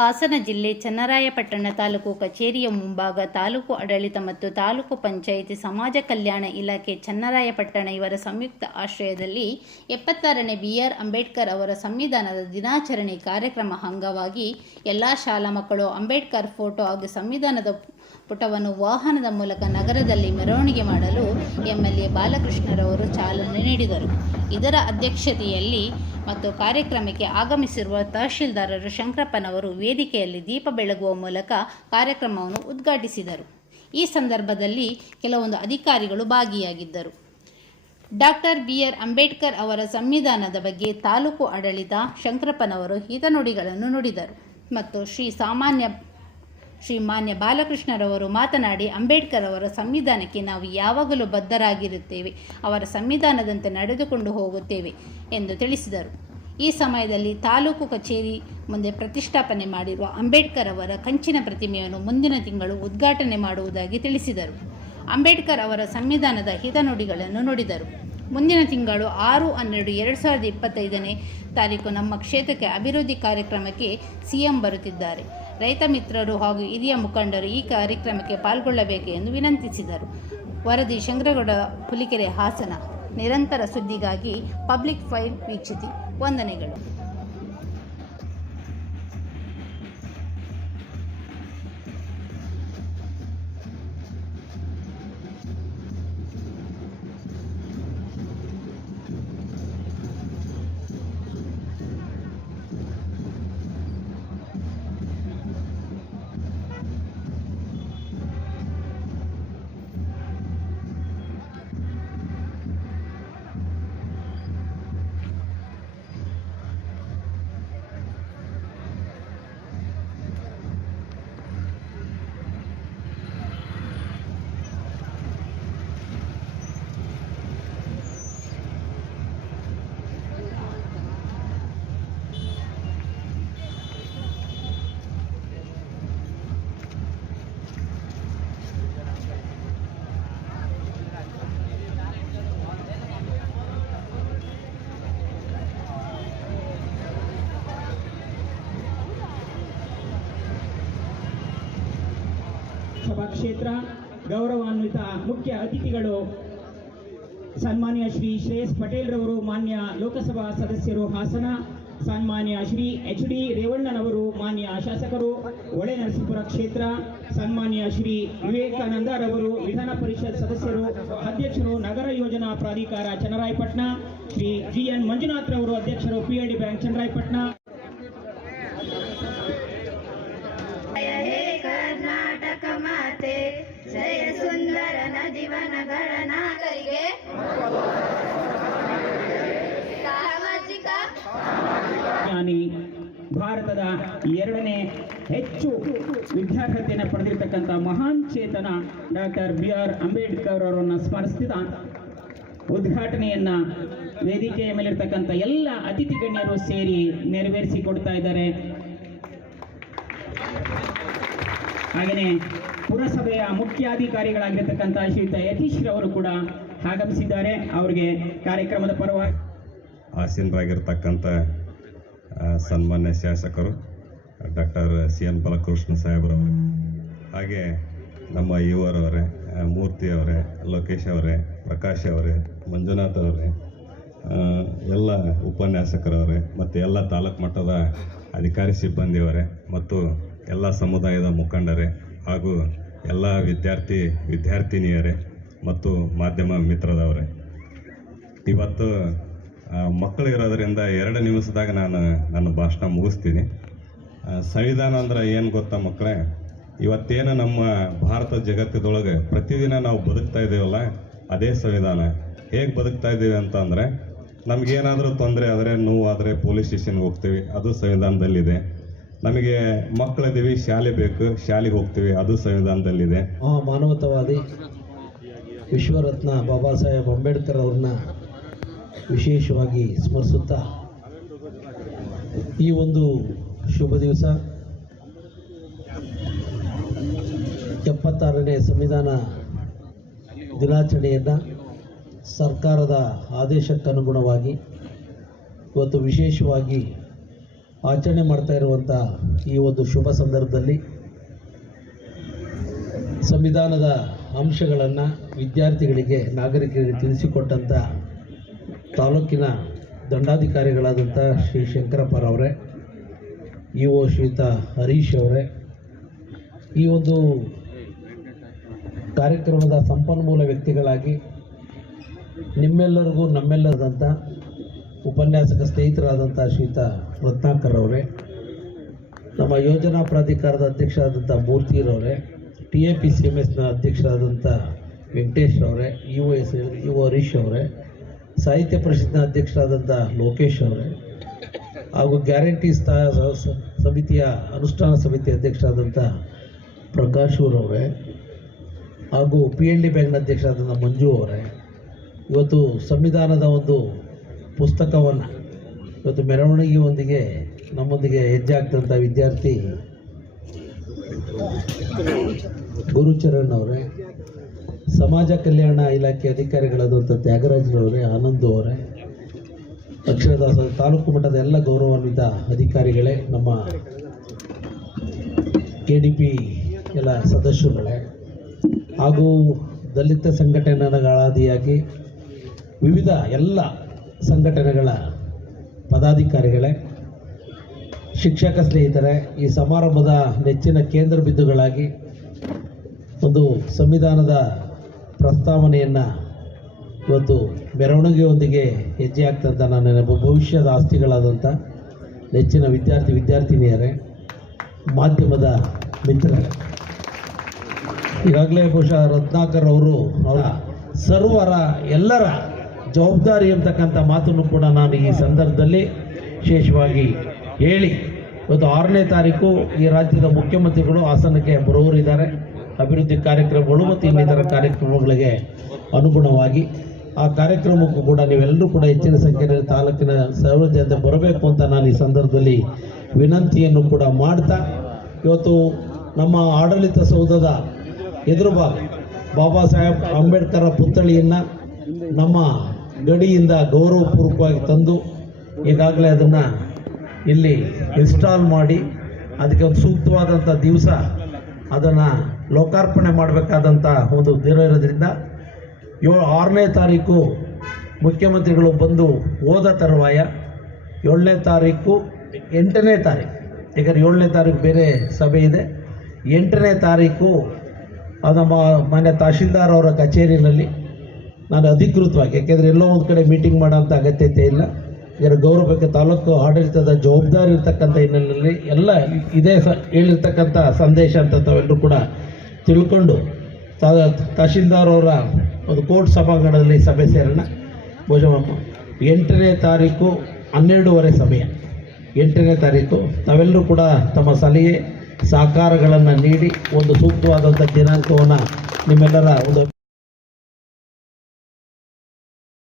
ಹಾಸನ ಜಿಲ್ಲೆ ಚನ್ನರಾಯಪಟ್ಟಣ ತಾಲೂಕು ಕಚೇರಿಯ ಮುಂಭಾಗ ತಾಲೂಕು ಆಡಳಿತ ಮತ್ತು ತಾಲೂಕು ಪಂಚಾಯಿತಿ ಸಮಾಜ ಕಲ್ಯಾಣ ಇಲಾಖೆ ಚನ್ನರಾಯಪಟ್ಟಣ ಇವರ ಸಂಯುಕ್ತ ಆಶ್ರಯದಲ್ಲಿ 76ನೇ ಬಿ.ಆರ್. ಅಂಬೇಡ್ಕರ್ ಅವರ ಸಂವಿಧಾನದ ದಿನಾಚರಣೆ ಕಾರ್ಯಕ್ರಮ ಅಂಗವಾಗಿ ಎಲ್ಲ ಶಾಲಾ ಮಕ್ಕಳು ಅಂಬೇಡ್ಕರ್ ಫೋಟೋ ಹಾಗೂ ಸಂವಿಧಾನದ ಪುಟವನ್ನು ವಾಹನದ ಮೂಲಕ ನಗರದಲ್ಲಿ ಮೆರವಣಿಗೆ ಮಾಡಲು ಎಂಎಲ್ಎ ಬಾಲಕೃಷ್ಣರವರು ಚಾಲನೆ ನೀಡಿದರು. ಇದರ ಅಧ್ಯಕ್ಷತೆಯಲ್ಲಿ ಮತ್ತು ಕಾರ್ಯಕ್ರಮಕ್ಕೆ ಆಗಮಿಸಿರುವ ತಹಶೀಲ್ದಾರರು ಶಂಕರಪ್ಪನವರು ವೇದಿಕೆಯಲ್ಲಿ ದೀಪ ಬೆಳಗುವ ಮೂಲಕ ಕಾರ್ಯಕ್ರಮವನ್ನು ಉದ್ಘಾಟಿಸಿದರು. ಈ ಸಂದರ್ಭದಲ್ಲಿ ಕೆಲವೊಂದು ಅಧಿಕಾರಿಗಳು ಭಾಗಿಯಾಗಿದ್ದರು. Doctor B R. ಅಂಬೇಡ್ಕರ್ ಅವರ ಸಂವಿಧಾನದ ಬಗ್ಗೆ ತಾಲೂಕು ಆಡಳಿತ ಶಂಕರಪ್ಪನವರು ಹಿತನುಡಿಗಳನ್ನು ನುಡಿದರು ಮತ್ತು ಮಾನ್ಯ ಬಾಲಕೃಷ್ಣರವರು ಮಾತನಾಡಿ, ಅಂಬೇಡ್ಕರ್ ಅವರ ಸಂವಿಧಾನಕ್ಕೆ ನಾವು ಯಾವಾಗಲೂ ಬದ್ಧರಾಗಿರುತ್ತೇವೆ, ಅವರ ಸಂವಿಧಾನದಂತೆ ನಡೆದುಕೊಂಡು ಹೋಗುತ್ತೇವೆ ಎಂದು ತಿಳಿಸಿದರು. ಈ ಸಮಯದಲ್ಲಿ ತಾಲೂಕು ಕಚೇರಿ ಮುಂದೆ ಪ್ರತಿಷ್ಠಾಪನೆ ಮಾಡಿರುವ ಅಂಬೇಡ್ಕರ್ ಅವರ ಕಂಚಿನ ಪ್ರತಿಮೆಯನ್ನು ಮುಂದಿನ ತಿಂಗಳು ಉದ್ಘಾಟನೆ ಮಾಡುವುದಾಗಿ ತಿಳಿಸಿದರು. ಅಂಬೇಡ್ಕರ್ ಅವರ ಸಂವಿಧಾನದ ಹಿತನುಡಿಗಳನ್ನು ನುಡಿದರು. ಮುಂದಿನ ತಿಂಗಳು 6-12-2025ನೇ ತಾರೀಕು ನಮ್ಮ ಕ್ಷೇತ್ರಕ್ಕೆ ಅಭಿವೃದ್ಧಿ ಕಾರ್ಯಕ್ರಮಕ್ಕೆ ಸಿಎಂ ಬರುತ್ತಿದ್ದಾರೆ. ರೈತ ಮಿತ್ರರು ಹಾಗೂ ಹಿರಿಯ ಮುಖಂಡರು ಈ ಕಾರ್ಯಕ್ರಮಕ್ಕೆ ಪಾಲ್ಗೊಳ್ಳಬೇಕು ಎಂದು ವಿನಂತಿಸಿದರು. ವರದಿ ಶಂಕರಗೌಡ, ಹುಲಿಕೆರೆ, ಹಾಸನ. ನಿರಂತರ ಸುದ್ದಿಗಾಗಿ ಪಬ್ಲಿಕ್ ಫೈಲ್ ವೀಕ್ಷಿಸಿ. ವಂದನೆಗಳು. ಸಭಾ ಕ್ಷೇತ್ರ ಗೌರವಾನ್ವಿತ ಮುಖ್ಯ ಅತಿಥಿಗಳು ಸನ್ಮಾನ್ಯ ಶ್ರೀ ಶ್ರೇಯಸ್ ಪಟೇಲ್ ರವರು, ಮಾನ್ಯ ಲೋಕಸಭಾ ಸದಸ್ಯರು ಹಾಸನ, ಸನ್ಮಾನ್ಯ ಶ್ರೀ ಎಚ್.ಡಿ. ರೇವಣ್ಣನವರು, ಮಾನ್ಯ ಶಾಸಕರು ಹೊಳೆನರಸೀಪುರ ಕ್ಷೇತ್ರ, ಸನ್ಮಾನ್ಯ ಶ್ರೀ ವಿವೇಕಾನಂದರವರು, ವಿಧಾನ ಪರಿಷತ್ ಸದಸ್ಯರು, ಅಧ್ಯಕ್ಷರು ನಗರ ಯೋಜನಾ ಪ್ರಾಧಿಕಾರ ಚನ್ನರಾಯಪಟ್ಟಣ, ಶ್ರೀ ಜಿ.ಎನ್. ಮಂಜುನಾಥ್ ರವರು, ಅಧ್ಯಕ್ಷರು ಪಿ.ಎಲ್.ಡಿ. ಬ್ಯಾಂಕ್ ಚನ್ನರಾಯಪಟ್ಟಣ. ಜಯ ಸುಂದರ ನದಿವನಗಳ ನಾಗರಿಗೆ ಸಾಮಾಜಿಕ ಭಾರತದ 2ನೇ ಹೆಚ್ಚು ವಿದ್ಯಾರ್ಹತೆಯನ್ನು ಪಡೆದಿರತಕ್ಕಂಥ ಮಹಾನ್ ಚೇತನ ಡಾಕ್ಟರ್ ಬಿ.ಆರ್. ಅಂಬೇಡ್ಕರ್ ಅವರನ್ನು ಸ್ಮರಿಸಿದ ಉದ್ಘಾಟನೆಯನ್ನ ವೇದಿಕೆಯ ಮೇಲಿರ್ತಕ್ಕಂಥ ಎಲ್ಲ ಅತಿಥಿ ಗಣ್ಯರು ಸೇರಿ ನೆರವೇರಿಸಿಕೊಡ್ತಾ ಇದ್ದಾರೆ. ಹಾಗೆಯೇ ಪುರಸಭೆಯ ಮುಖ್ಯಾಧಿಕಾರಿಗಳಾಗಿರ್ತಕ್ಕಂಥ ಶ್ರೀಯುತ ಯತೀಶ್ ರವರು ಕೂಡ ಆಗಮಿಸಿದ್ದಾರೆ. ಅವರಿಗೆ ಕಾರ್ಯಕ್ರಮದ ಪರವಾಗಿ ಆಸೀನರಾಗಿರ್ತಕ್ಕಂಥ ಸನ್ಮಾನ್ಯ ಶಾಸಕರು ಡಾಕ್ಟರ್ ಸಿ.ಎನ್. ಬಾಲಕೃಷ್ಣ ಸಾಹೇಬ್ರವರು, ಹಾಗೆ ನಮ್ಮ ಯುವರವರೇ, ಮೂರ್ತಿ ಅವರೇ, ಲೋಕೇಶ್ ಅವರೇ, ಪ್ರಕಾಶ್ ಅವರೇ, ಮಂಜುನಾಥ್ ಅವರೇ, ಎಲ್ಲ ಉಪನ್ಯಾಸಕರವರೇ ಮತ್ತು ಎಲ್ಲ ತಾಲೂಕು ಮಟ್ಟದ ಅಧಿಕಾರಿ ಸಿಬ್ಬಂದಿಯವರೇ ಮತ್ತು ಎಲ್ಲ ಸಮುದಾಯದ ಮುಖಂಡರೇ ಹಾಗೂ ಎಲ್ಲ ವಿದ್ಯಾರ್ಥಿನಿಯರೇ ಮತ್ತು ಮಾಧ್ಯಮ ಮಿತ್ರದವರೇ, ಇವತ್ತು ಮಕ್ಕಳಿರೋದ್ರಿಂದ 2 ನಿಮಿಷದಾಗ ನಾನು ನನ್ನ ಭಾಷಣ ಮುಗಿಸ್ತೀನಿ. ಸಂವಿಧಾನ ಅಂದ್ರೆ ಏನು ಗೊತ್ತಾ ಮಕ್ಕಳೇ? ಇವತ್ತೇನು ನಮ್ಮ ಭಾರತ ಜಗತ್ತದೊಳಗೆ ಪ್ರತಿದಿನ ನಾವು ಬದುಕ್ತಾ ಇದ್ದೀವಲ್ಲ, ಅದೇ ಸಂವಿಧಾನ. ಹೇಗೆ ಬದುಕ್ತಾ ಇದ್ದೀವಿ ಅಂತಂದರೆ, ನಮಗೇನಾದರೂ ತೊಂದರೆ ಆದರೆ, ನೋವಾದರೆ ಪೊಲೀಸ್ ಸ್ಟೇಷನ್ಗೆ ಹೋಗ್ತೀವಿ, ಅದು ಸಂವಿಧಾನದಲ್ಲಿದೆ. ನಮಗೆ ಮಕ್ಕಳಿದ್ದೀವಿ, ಶಾಲೆ ಬೇಕು, ಶಾಲೆಗೆ ಹೋಗ್ತೀವಿ, ಅದು ಸಂವಿಧಾನದಲ್ಲಿದೆ. ಮಾನವತಾವಾದಿ ವಿಶ್ವರತ್ನ ಬಾಬಾ ಸಾಹೇಬ್ ಅಂಬೇಡ್ಕರ್ ಅವ್ರನ್ನ ವಿಶೇಷವಾಗಿ ಸ್ಮರಿಸುತ್ತಾ ಈ ಒಂದು ಶುಭ ದಿವಸ 76ನೇ ಸಂವಿಧಾನ ದಿನಾಚರಣೆಯನ್ನು ಸರ್ಕಾರದ ಆದೇಶಕ್ಕನುಗುಣವಾಗಿ ಇವತ್ತು ವಿಶೇಷವಾಗಿ ಆಚರಣೆ ಮಾಡ್ತಾ ಇರುವಂಥ ಈ ಒಂದು ಶುಭ ಸಂದರ್ಭದಲ್ಲಿ ಸಂವಿಧಾನದ ಅಂಶಗಳನ್ನು ವಿದ್ಯಾರ್ಥಿಗಳಿಗೆ ನಾಗರಿಕರಿಗೆ ತಿಳಿಸಿಕೊಟ್ಟಂಥ ತಾಲೂಕಿನ ದಂಡಾಧಿಕಾರಿಗಳಾದಂಥ ಶ್ರೀ ಶಂಕರಪ್ಪರವರೇ, ಇ.ಒ. ಶ್ರೀಯುತ ಹರೀಶ್ ಅವರೇ, ಈ ಒಂದು ಕಾರ್ಯಕ್ರಮದ ಸಂಪನ್ಮೂಲ ವ್ಯಕ್ತಿಗಳಾಗಿ ನಿಮ್ಮೆಲ್ಲರಿಗೂ ನಮ್ಮೆಲ್ಲರದಂಥ ಉಪನ್ಯಾಸಕ ಸ್ನೇಹಿತರಾದಂಥ ಶ್ರೀಯುತ ರತ್ನಾಕರ್ ಅವರೇ, ನಮ್ಮ ಯೋಜನಾ ಪ್ರಾಧಿಕಾರದ ಅಧ್ಯಕ್ಷರಾದಂಥ ಮೂರ್ತಿರವರೇ, TAPCMSನ ಅಧ್ಯಕ್ಷರಾದಂಥ ವೆಂಕಟೇಶ್ ಅವರೇ, ಇ.ಒ. ಹರೀಶ್ ಅವರೇ, ಸಾಹಿತ್ಯ ಪರಿಷತ್ನ ಅಧ್ಯಕ್ಷರಾದಂಥ ಲೋಕೇಶ್ ಅವರೇ, ಹಾಗೂ ಗ್ಯಾರಂಟಿ ಸಮಿತಿಯ ಅನುಷ್ಠಾನ ಸಮಿತಿ ಅಧ್ಯಕ್ಷರಾದಂಥ ಪ್ರಕಾಶೂರವರೇ, ಹಾಗೂ PND ಬ್ಯಾಂಕ್ನ ಅಧ್ಯಕ್ಷರಾದಂಥ ಮಂಜು ಅವರೇ, ಇವತ್ತು ಸಂವಿಧಾನದ ಒಂದು ಪುಸ್ತಕವನ್ನು ಇವತ್ತು ಮೆರವಣಿಗೆಯೊಂದಿಗೆ ನಮ್ಮೊಂದಿಗೆ ಹೆಜ್ಜೆ ಆಗ್ತಂಥ ವಿದ್ಯಾರ್ಥಿ ಗುರುಚರಣ್ ಅವರೇ, ಸಮಾಜ ಕಲ್ಯಾಣ ಇಲಾಖೆ ಅಧಿಕಾರಿಗಳಾದಂಥ ತ್ಯಾಗರಾಜ್ರವರೇ, ಆನಂದ್ ಅವರೇ, ಅಕ್ಷರದಾಸ ತಾಲೂಕು ಮಟ್ಟದ ಎಲ್ಲ ಗೌರವಾನ್ವಿತ ಅಧಿಕಾರಿಗಳೇ, ನಮ್ಮ KDP ಎಲ್ಲ ಸದಸ್ಯರುಗಳೇ, ಹಾಗೂ ದಲಿತ ಸಂಘಟನೆಗಳಾದಿಯಾಗಿ ವಿವಿಧ ಎಲ್ಲ ಸಂಘಟನೆಗಳ ಪದಾಧಿಕಾರಿಗಳೇ, ಶಿಕ್ಷಕ ಸ್ನೇಹಿತರೆ, ಈ ಸಮಾರಂಭದ ನೆಚ್ಚಿನ ಕೇಂದ್ರ ಬಿಂದುಗಳಾಗಿ ಒಂದು ಸಂವಿಧಾನದ ಪ್ರಸ್ತಾವನೆಯನ್ನು ಇವತ್ತು ಮೆರವಣಿಗೆಯೊಂದಿಗೆ ಹೆಜ್ಜೆ ಆಗ್ತಂಥ ನನ್ನ ಭವಿಷ್ಯದ ಆಸ್ತಿಗಳಾದಂಥ ನೆಚ್ಚಿನ ವಿದ್ಯಾರ್ಥಿನಿಯರೇ, ಮಾಧ್ಯಮದ ಮಿತ್ರರೇ, ಈಗಾಗಲೇ ಬಹುಶಃ ರತ್ನಾಕರ್ ಅವರು ಅವರ ಸರ್ವರ ಎಲ್ಲರ ಜವಾಬ್ದಾರಿ ಅಂತಕ್ಕಂಥ ಮಾತನ್ನು ಕೂಡ ನಾನು ಈ ಸಂದರ್ಭದಲ್ಲಿ ವಿಶೇಷವಾಗಿ ಹೇಳಿ, ಇವತ್ತು 6ನೇ ತಾರೀಕು ಈ ರಾಜ್ಯದ ಮುಖ್ಯಮಂತ್ರಿಗಳು ಹಾಸನಕ್ಕೆ ಬರುವರಿದ್ದಾರೆ. ಅಭಿವೃದ್ಧಿ ಕಾರ್ಯಕ್ರಮಗಳು ಮತ್ತು ಇನ್ನಿತರ ಕಾರ್ಯಕ್ರಮಗಳಿಗೆ ಅನುಗುಣವಾಗಿ ಆ ಕಾರ್ಯಕ್ರಮಕ್ಕೂ ಕೂಡ ನೀವೆಲ್ಲರೂ ಕೂಡ ಹೆಚ್ಚಿನ ಸಂಖ್ಯೆಯಲ್ಲಿ ತಾಲೂಕಿನ ಸರ್ವ ಜನತೆ ಬರಬೇಕು ಅಂತ ನಾನು ಈ ಸಂದರ್ಭದಲ್ಲಿ ವಿನಂತಿಯನ್ನು ಕೂಡ ಮಾಡ್ತಾ, ಇವತ್ತು ನಮ್ಮ ಆಡಳಿತ ಸೌಧದ ಎದುರುಭಾಗ ಬಾಬಾ ಸಾಹೇಬ್ ಅಂಬೇಡ್ಕರ್ ಪುತ್ಥಳಿಯನ್ನು ನಮ್ಮ ಗಡಿಯಿಂದ ಗೌರವಪೂರ್ವಕವಾಗಿ ತಂದು ಈಗಾಗಲೇ ಅದನ್ನು ಇಲ್ಲಿ ಇನ್ಸ್ಟಾಲ್ ಮಾಡಿ ಅದಕ್ಕೆ ಒಂದು ಸೂಕ್ತವಾದಂಥ ದಿವಸ ಅದನ್ನು ಲೋಕಾರ್ಪಣೆ ಮಾಡಬೇಕಾದಂಥ ಒಂದು ಇರೋದ್ರಿಂದ 6ನೇ ತಾರೀಕು ಮುಖ್ಯಮಂತ್ರಿಗಳು ಬಂದು ಹೋದ ತರುವಾಯ 7ನೇ ತಾರೀಕು 8ನೇ ತಾರೀಕು, ಯಾಕಂದರೆ 7ನೇ ತಾರೀಕು ಬೇರೆ ಸಭೆ ಇದೆ, 8ನೇ ತಾರೀಕು ನಮ್ಮ ಮಾನ್ಯ ತಹಶೀಲ್ದಾರ್ ಅವರ ಕಚೇರಿಯಲ್ಲಿ ನಾನು ಅಧಿಕೃತವಾಗಿ, ಯಾಕೆಂದರೆ ಎಲ್ಲೋ ಒಂದು ಕಡೆ ಮೀಟಿಂಗ್ ಮಾಡೋಂಥ ಅಗತ್ಯತೆ ಇಲ್ಲ, ಇದರ ಗೌರವಕ್ಕೆ ತಾಲೂಕು ಆಡಳಿತದ ಜವಾಬ್ದಾರಿ ಇರ್ತಕ್ಕಂಥ ಹಿನ್ನೆಲೆಯಲ್ಲಿ ಎಲ್ಲ ಇದೇ ಹೇಳಿರ್ತಕ್ಕಂಥ ಸಂದೇಶ ಅಂತ ತಾವೆಲ್ಲರೂ ಕೂಡ ತಿಳ್ಕೊಂಡು ತಹಶೀಲ್ದಾರ್ ಅವರ ಒಂದು ಕೋರ್ಟ್ ಸಭಾಂಗಣದಲ್ಲಿ ಸಭೆ ಸೇರೋಣ. ಬಹುಶಃ 8ನೇ ತಾರೀಕು 12:30 ಸಮಯ, 8ನೇ ತಾರೀಕು ತಾವೆಲ್ಲರೂ ಕೂಡ ತಮ್ಮ ಸಲಹೆ ಸಹಕಾರಗಳನ್ನು ನೀಡಿ ಒಂದು ಸೂಕ್ತವಾದಂಥ ದಿನಾಂಕವನ್ನು ನಿಮ್ಮೆಲ್ಲರ ಒಂದು